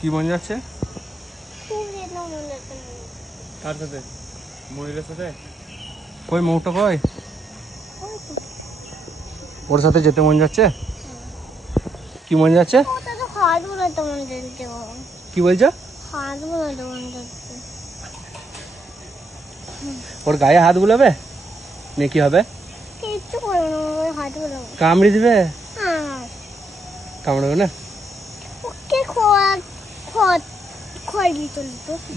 কি মন যাচ্ছে? কার সাথে? ময়ূরের সাথে? কই ময়ূরটা কই? ওর সাথে যেতে মন যাচ্ছে? কি মন যাচ্ছে? কি বলছো? ওর গায়ে হাত বুলাবে? নে কি হবে? কামড়ে দিবে? কামড়াবে না?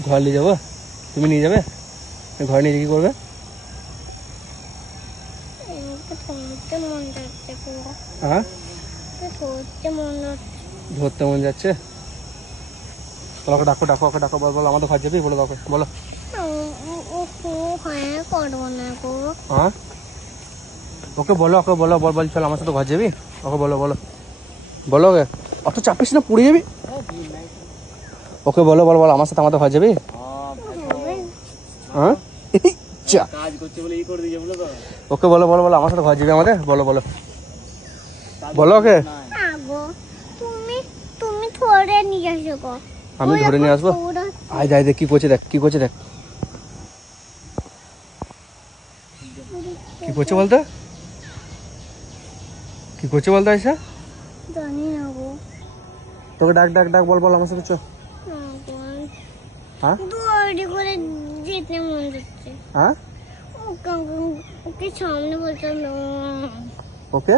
ঘর নিয়ে যাবো? তুমি নিয়ে যাবে? ঘর নিয়ে কি করবে? হ্যাঁ ধরতে মন যাচ্ছে। ওকে ডাকো ডাকো ওকে ডাকো বলো আমাদের ঘর যাবি বলে দাও বলো। হ্যাঁ ওকে বলো বল বল চল আমার সাথে ঘর যাবি। ওকে বলো বলো বলো ওকে অত চাপিস না পড়ে যাবি। ওকে বলো বল বল আমার সাথে আমাদের ঘর যাবি। হ্যাঁ ওকে বলো বলো বলো আমার সাথে ঘর যাবি আমাদের বলো বলো বলো ওকে। আমি ধরে নিয়ে আসবো। আয় যাই দেখ কি করছে দেখ কি করছে দেখ কি করছে বলতে কি করছে বলতে আয়সা তোকে ডাক ডাক ডাক বল বল আমার সাথে চল। হ্যাঁ হ্যাঁ ওকে সামনে বলতে হবে ওকে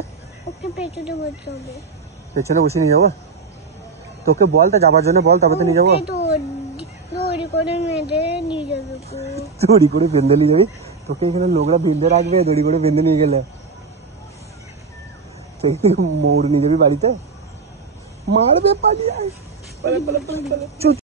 ওকে পেছনে বলতে হবে পেছনে বসে নিয়ে যাবো। তোকে বল তা যাবার জন্য বল তবে তো নিয়ে যাবো। দড়ি করে বেঁধে নিয়ে যাবে দড়ি করে বেঁধে নিয়ে যাবি। তোকে এখানে লোকরা বেঁধে রাখবে দড়ি করে বেঁধে নিয়ে গেলে ময়ূর নিয়ে যাবি বাড়িতে মারবে পালিয়ে